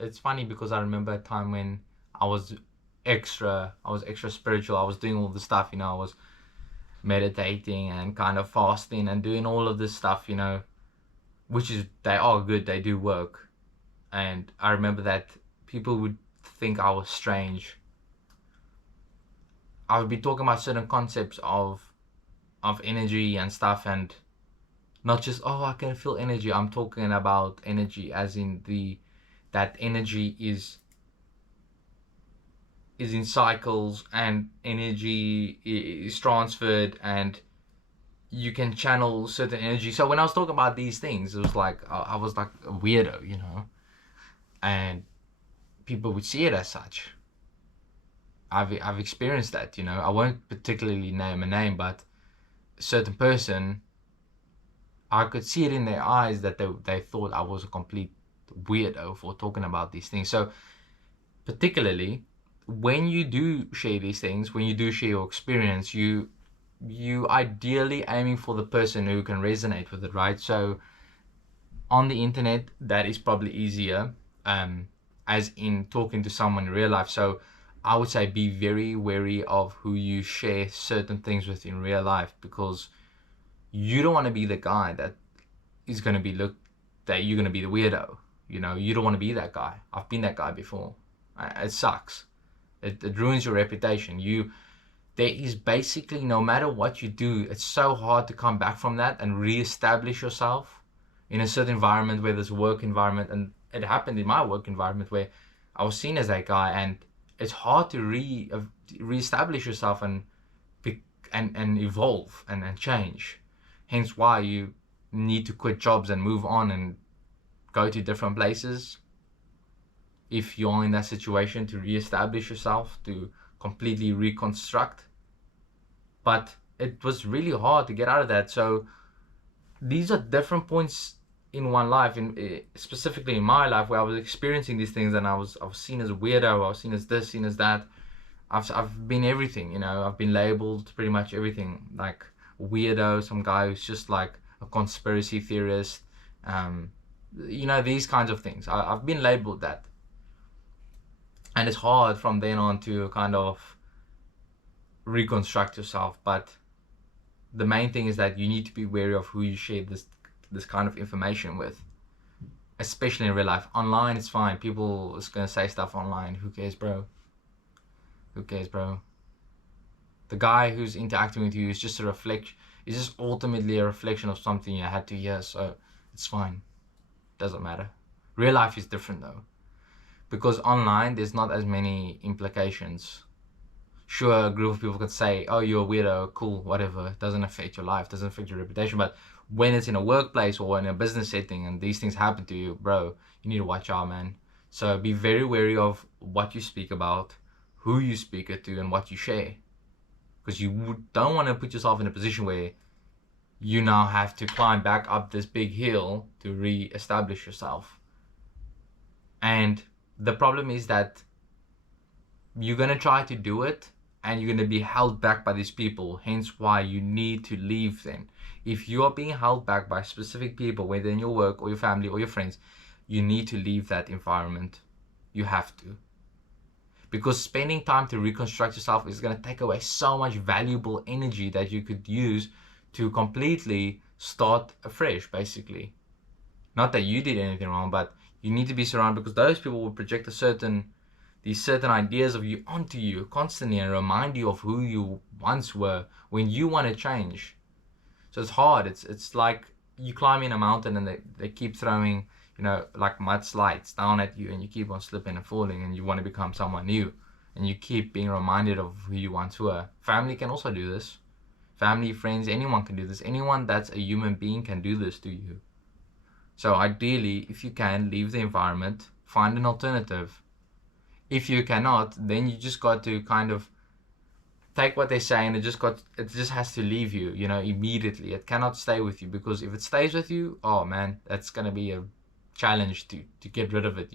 it's funny because I remember a time when I was extra spiritual. I was doing all the stuff, I was meditating and kind of fasting and doing all of this stuff, which is, they are good, they do work. And I remember that people would think I was strange. I would be talking about certain concepts of energy and stuff, and not just, oh, I can feel energy. I'm talking about energy as in that energy is in cycles, and energy is transferred, and you can channel certain energy. So when I was talking about these things, it was like I was like a weirdo, and people would see it as such. I've experienced that, I won't particularly name a name, but a certain person, I could see it in their eyes that they thought I was a complete weirdo for talking about these things. So particularly when you do share these things, when you do share your experience, you ideally aiming for the person who can resonate with it, right? So on the internet, that is probably easier, as in talking to someone in real life. So I would say be very wary of who you share certain things with in real life, because you don't want to be the guy that is going to be looked, that you're going to be the weirdo. You don't want to be that guy. I've been that guy before. It sucks. It ruins your reputation. There is basically, no matter what you do, it's so hard to come back from that and re-establish yourself in a certain environment, where there's a work environment. And it happened in my work environment where I was seen as that guy, and it's hard to re-establish yourself and evolve and change. Hence why you need to quit jobs and move on and go to different places if you're in that situation, to re-establish yourself, to completely reconstruct. But it was really hard to get out of that. So these are different points in one life, specifically in my life, where I was experiencing these things, and I was seen as a weirdo, I was seen as this, seen as that. I've been everything, I've been labeled pretty much everything, like weirdo, some guy who's just like a conspiracy theorist, these kinds of things. I've been labeled that, and it's hard from then on to kind of reconstruct yourself. But the main thing is that you need to be wary of who you share this kind of information with, especially in real life. Online, it's fine. People is gonna say stuff online. Who cares, bro? Who cares, bro? The guy who's interacting with you is just ultimately a reflection of something you had to hear. So it's fine. Doesn't matter. Real life is different though, because online there's not as many implications. Sure, a group of people could say, oh, you're a weirdo, cool, whatever. It doesn't affect your life, doesn't affect your reputation. But when it's in a workplace or in a business setting and these things happen to you, bro, you need to watch out, man. So be very wary of what you speak about, who you speak it to, and what you share. Because you don't want to put yourself in a position where you now have to climb back up this big hill to re-establish yourself. And the problem is that you're going to try to do it, and you're going to be held back by these people. Hence why you need to leave them. If you are being held back by specific people, whether in your work or your family or your friends, you need to leave that environment. You have to. Because spending time to reconstruct yourself is going to take away so much valuable energy that you could use to completely start afresh, basically. Not that you did anything wrong, but you need to be surrounded, because those people will project these certain ideas of you onto you constantly and remind you of who you once were when you want to change. So it's hard. It's like you climbing a mountain and they keep throwing, like mudslides down at you, and you keep on slipping and falling, and you want to become someone new, and you keep being reminded of who you once were. Family can also do this. Family, friends, anyone can do this. Anyone that's a human being can do this to you. So ideally, if you can, leave the environment, find an alternative. If you cannot, then you just got to kind of take what they say, and it just has to leave you, immediately. It cannot stay with you, because if it stays with you, oh man, that's gonna be a challenge to get rid of it,